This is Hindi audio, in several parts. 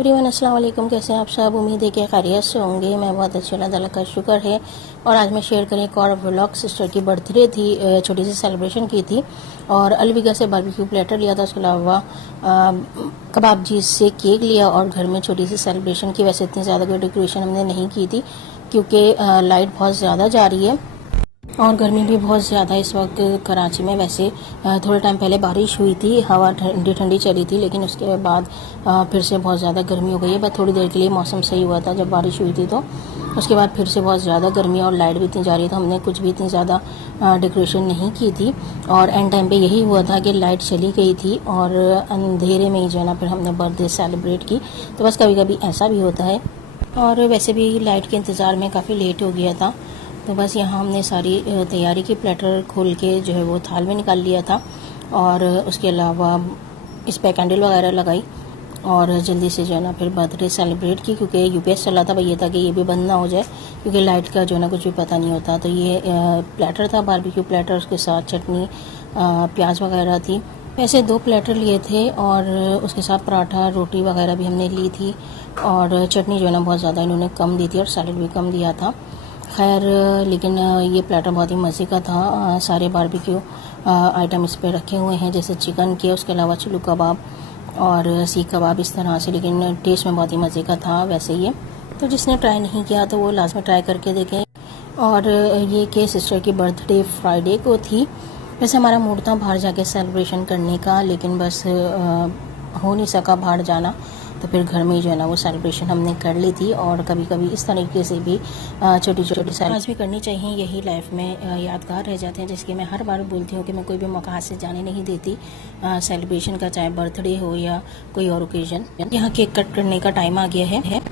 एवरीवन, अस्सलाम वालेकुम। कैसे हैं आप सब? उम्मीद है कि खैरियत से होंगे। मैं बहुत अच्छी, अल्लाह ताला का शुक्र है। और आज मैं शेयर करें एक और व्लॉग। सिस्टर की बर्थडे थी, छोटी सी सेलिब्रेशन की थी और अलविगा से बारबेक्यू प्लेटर लिया था। उसके अलावा कबाब जी से केक लिया और घर में छोटी सी सेलिब्रेशन की। वैसे इतनी ज़्यादा कोई डेकोरेशन हमने नहीं की थी क्योंकि लाइट बहुत ज़्यादा जा रही है और गर्मी भी बहुत ज़्यादा इस वक्त कराची में। वैसे थोड़े टाइम पहले बारिश हुई थी, हवा ठंडी ठंडी चली थी, लेकिन उसके बाद फिर से बहुत ज़्यादा गर्मी हो गई है। बस थोड़ी देर के लिए मौसम सही हुआ था जब बारिश हुई थी, तो उसके बाद फिर से बहुत ज़्यादा गर्मी और लाइट भी इतनी जा रही है, तो हमने कुछ भी इतनी ज़्यादा डेकोरेशन नहीं की थी। और एंड टाइम पे यही हुआ था कि लाइट चली गई थी और अंधेरे में ही जो है ना फिर हमने बर्थडे सेलिब्रेट की। तो बस कभी कभी ऐसा भी होता है। और वैसे भी लाइट के इंतज़ार में काफ़ी लेट हो गया था, तो बस यहाँ हमने सारी तैयारी की। प्लेटर खोल के जो है वो थाल में निकाल लिया था और उसके अलावा इस पे कैंडल वगैरह लगाई और जल्दी से जो है ना फिर बर्थडे सेलिब्रेट की। क्योंकि यूपीएस चला था, भैया था कि ये भी बंद ना हो जाए क्योंकि लाइट का जो है ना कुछ भी पता नहीं होता। तो ये प्लेटर था, बारबेक्यू प्लेटर, उसके साथ चटनी, प्याज वगैरह थी। वैसे 2 प्लेटर लिए थे और उसके साथ पराठा, रोटी वगैरह भी हमने ली थी। और चटनी जो है ना बहुत ज़्यादा इन्होंने कम दी थी और सैलड भी कम दिया था। खैर, लेकिन ये प्लेटर बहुत ही मज़े का था। सारे बारबेक्यू आइटम इस पे रखे हुए हैं, जैसे चिकन के, उसके अलावा चिल्लू कबाब और सीख कबाब, इस तरह से। लेकिन टेस्ट में बहुत ही मज़े का था वैसे ये। तो जिसने ट्राई नहीं किया तो वो लाजमी ट्राई करके देखें। और ये के सिस्टर की बर्थडे फ्राइडे को थी। वैसे हमारा मूड था बाहर जाके सेलिब्रेशन करने का, लेकिन बस हो नहीं सका बाहर जाना, तो फिर घर में ही जो है ना वो सेलिब्रेशन हमने कर ली थी। और कभी कभी इस तरीके से भी छोटी छोटी सेलिब्रेशन भी करनी चाहिए, यही लाइफ में यादगार रह जाते हैं। जिसकी मैं हर बार बोलती हूँ कि मैं कोई भी मौका हाथ से जाने नहीं देती सेलिब्रेशन का, चाहे बर्थडे हो या कोई और ओकेजन। यहाँ केक कट करने का टाइम आ गया है।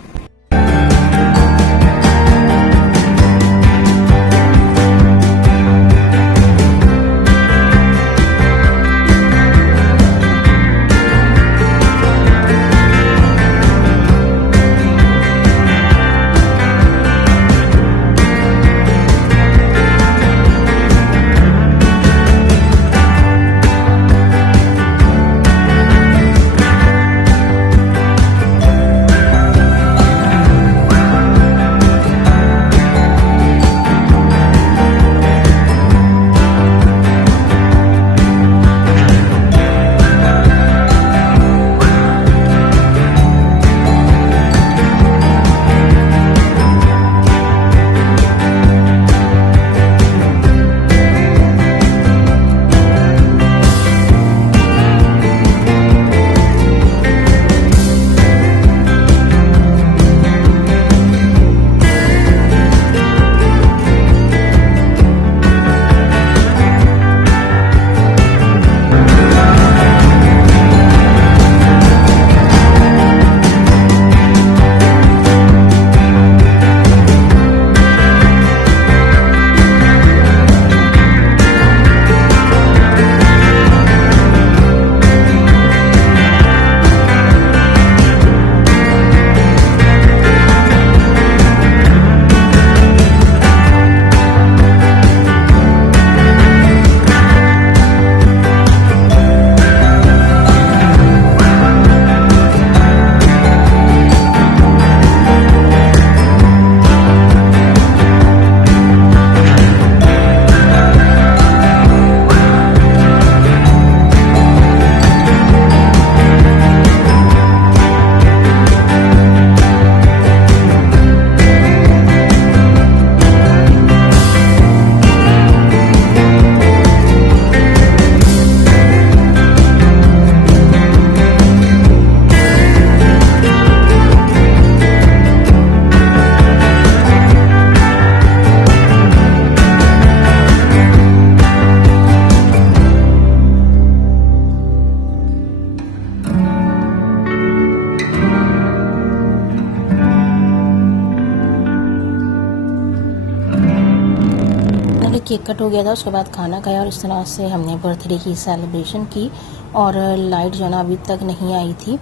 केक कट हो गया था, उसके बाद खाना खाया और इस तरह से हमने बर्थडे की सेलिब्रेशन की। और लाइट जो ना अभी तक नहीं आई थी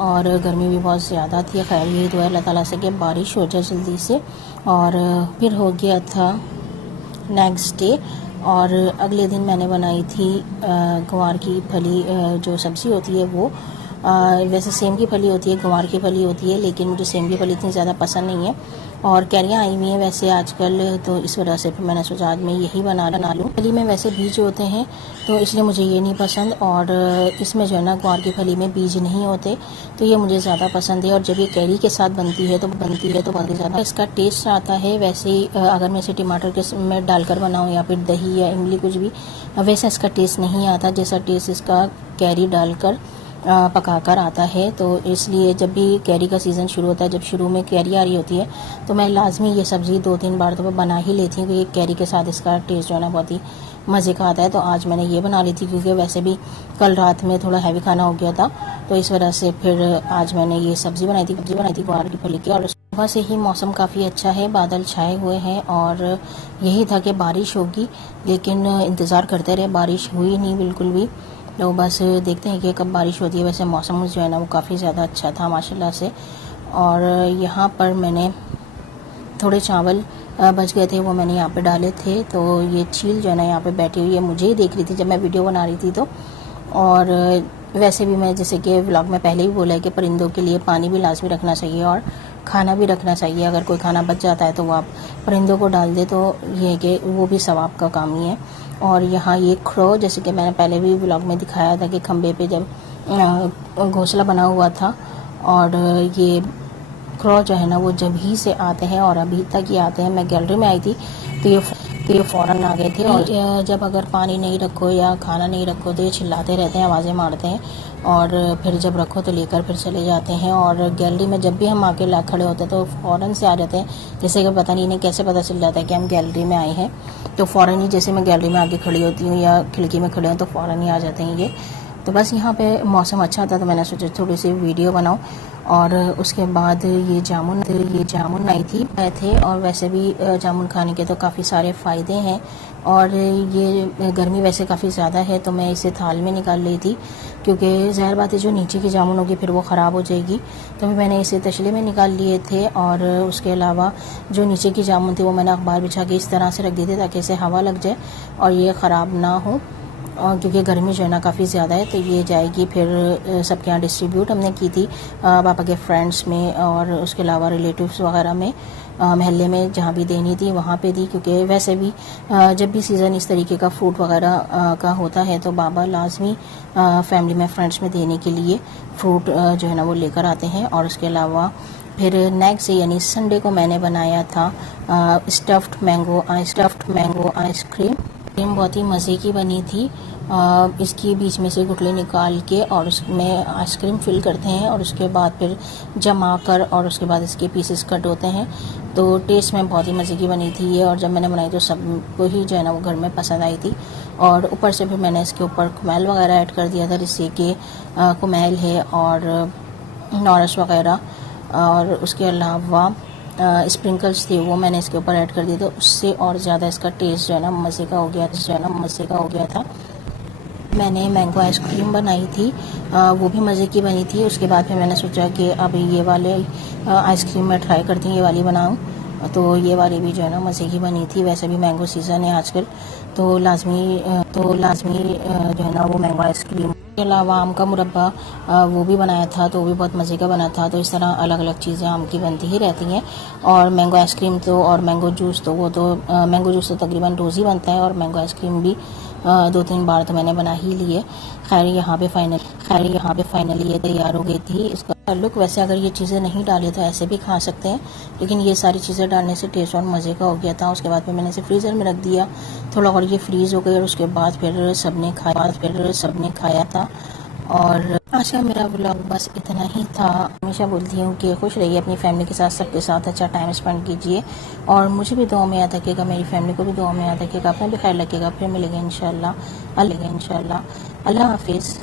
और गर्मी भी बहुत ज़्यादा थी। खैर, यही दुआ अल्लाह ताला से कि बारिश हो जाए जल्दी से। और फिर हो गया था नेक्स्ट डे और अगले दिन मैंने बनाई थी गवार की फली जो सब्ज़ी होती है वो, वैसे सेम की फली होती है, गंवार की फली होती है, लेकिन मुझे सेम की फली इतनी ज़्यादा पसंद नहीं है। और कैरियाँ आई हुई हैं वैसे आजकल, तो इस वजह से फिर मैंने सोचा आज मैं यही बना लूँ। फली में वैसे बीज होते हैं तो इसलिए मुझे ये नहीं पसंद, और इसमें जो है ना गंवार की फली में बीज नहीं होते, तो ये मुझे ज़्यादा पसंद है। और जब ये कैरी के साथ बनती है तो बहुत ही ज़्यादा इसका टेस्ट आता है। वैसे ही अगर मैं इसे टमाटर के में डालकर बनाऊँ या फिर दही या इमली कुछ भी, वैसा इसका टेस्ट नहीं आता जैसा टेस्ट इसका कैरी डालकर पकाकर आता है। तो इसलिए जब भी कैरी का सीज़न शुरू होता है, जब शुरू में कैरी आ रही होती है, तो मैं लाजमी ये सब्ज़ी 2-3 बार तो मैं बना ही लेती हूँ, क्योंकि कैरी के साथ इसका टेस्ट जो है ना बहुत ही मज़े का आता है। तो आज मैंने ये बना ली थी, क्योंकि वैसे भी कल रात में थोड़ा हैवी खाना हो गया था, तो इस वजह से फिर आज मैंने ये सब्ज़ी बनाई थी ग्वार की फली की। और सुबह से ही मौसम काफ़ी अच्छा है, बादल छाए हुए हैं, और यही था कि बारिश होगी, लेकिन इंतज़ार करते रहे, बारिश हुई नहीं बिल्कुल भी। तो बस देखते हैं कि कब बारिश होती है। वैसे मौसम जो है ना वो काफ़ी ज़्यादा अच्छा था माशाल्लाह से। और यहाँ पर मैंने थोड़े चावल बच गए थे, वो मैंने यहाँ पे डाले थे। तो ये चील जो है ना यहाँ पे बैठी हुई है, मुझे ही देख रही थी जब मैं वीडियो बना रही थी। तो और वैसे भी मैं जैसे कि व्लॉग में पहले ही बोला है कि परिंदों के लिए पानी भी लाजमी रखना चाहिए और खाना भी रखना चाहिए। अगर कोई खाना बच जाता है तो वो आप परिंदों को डाल दे, तो ये है कि वो भी सवाब का काम ही है। और यहाँ ये खरो, जैसे कि मैंने पहले भी व्लॉग में दिखाया था कि खंबे पे जब घोंसला बना हुआ था, और ये क्रो जो है ना वो जब ही से आते हैं और अभी तक ही आते हैं। मैं गैलरी में आई थी तो ये फ़ौरन आ गए थे। और जब अगर पानी नहीं रखो या खाना नहीं रखो तो ये चिल्लाते रहते हैं, आवाज़ें मारते हैं, और फिर जब रखो तो लेकर फिर चले जाते हैं। और गैलरी में जब भी हम आके ला खड़े होते हैं तो फ़ौरन से आ जाते हैं, जैसे कि पता नहीं इन्हें कैसे पता चल जाता है कि हम गैलरी में आए हैं। तो फ़ौरन ही जैसे मैं गैलरी में आके खड़ी होती हूँ या खिड़की में खड़े हूँ तो फ़ौरन ही आ जाते हैं ये। तो बस यहाँ पे मौसम अच्छा था तो मैंने सोचा थोड़ी सी वीडियो बनाऊँ। और उसके बाद ये जामुन आई थी थे। और वैसे भी जामुन खाने के तो काफ़ी सारे फ़ायदे हैं, और ये गर्मी वैसे काफ़ी ज़्यादा है तो मैं इसे थाल में निकाल ली थी, क्योंकि ज़ाहिर बात है जो नीचे की जामुन होगी फिर वो ख़राब हो जाएगी। तो फिर मैंने इसे तशले में निकाल लिए थे। और उसके अलावा जो नीचे की जामुन थी वो मैंने अखबार बिछा के इस तरह से रख दी थी ताकि इसे हवा लग जाए और ये ख़राब ना हो। और क्योंकि गर्मी जो है ना काफ़ी ज़्यादा है तो ये जाएगी फिर सबके यहाँ डिस्ट्रीब्यूट हमने की थी, पापा के फ्रेंड्स में और उसके अलावा रिलेटिव्स वगैरह में, महल्ले में जहाँ भी देनी थी वहाँ पे दी। क्योंकि वैसे भी जब भी सीज़न इस तरीके का फ्रूट वगैरह का होता है तो बाबा लाजमी फैमिली में फ्रेंड्स में देने के लिए फ्रूट जो है ना वो लेकर आते हैं। और उसके अलावा फिर नेक्स्ट यानी संडे को मैंने बनाया था स्टफ्ड मैंगो आइसक्रीम। बहुत ही मज़े की बनी थी। इसकी बीच में से गुठली निकाल के और उसमें आइसक्रीम फिल करते हैं और उसके बाद फिर जमा कर और उसके बाद इसके पीसेस कट होते हैं। तो टेस्ट में बहुत ही मज़े की बनी थी ये, और जब मैंने बनाई तो सबको ही जो है ना वो घर में पसंद आई थी। और ऊपर से फिर मैंने इसके ऊपर कुमेल वगैरह ऐड कर दिया था, जिससे कि कुमेल है और नॉरस वगैरह और उसके अलावा स्प्रिंकल्स थे वो मैंने इसके ऊपर ऐड कर दिए, तो उससे और ज़्यादा इसका टेस्ट जो है ना मज़े का हो गया था। मैंने मैंगो आइसक्रीम बनाई थी, वो भी मज़े की बनी थी। उसके बाद फिर मैंने सोचा कि अब ये वाले आइसक्रीम मैं ट्राई करती हूँ, ये वाली बनाऊँ। तो ये वाली भी जो है ना मज़े की बनी थी। वैसे भी मैंगो सीज़न है आजकल, तो लाजमी जो है ना वो मैंगो आइसक्रीम के अलावा आम का मुरब्बा वो भी बनाया था, तो वो भी बहुत मज़े का बना था। तो इस तरह अलग अलग चीज़ें आम की बनती ही रहती हैं। और मैंगो आइसक्रीम तो और मैंगो जूस तो मैंगो जूस तो तकरीबन रोज़ ही बनता है, और मैंगो आइसक्रीम भी 2-3 बार तो मैंने बना ही लिए। खैर यहाँ पे फाइनली ये तैयार हो गई थी। इसका लुक वैसे अगर ये चीज़ें नहीं डाली तो ऐसे भी खा सकते हैं, लेकिन ये सारी चीज़ें डालने से टेस्ट और मज़े का हो गया था। उसके बाद फिर मैंने इसे फ्रीज़र में रख दिया थोड़ा, और ये फ्रीज़ हो गई। और उसके बाद फिर सबने खाया था। और आज का मेरा व्लॉग बस इतना ही था। हमेशा बोलती हूँ कि खुश रहिए अपनी फैमिली के साथ, सबके साथ अच्छा टाइम स्पेंड कीजिए, और मुझे भी दुआ में याद रखिएगा, मेरी फैमिली को भी दुआ में याद रखिएगा, अपना भी ख्याल रखिएगा। फिर मिलेंगे इंशाल्लाह। अल्लाह हाफिज़।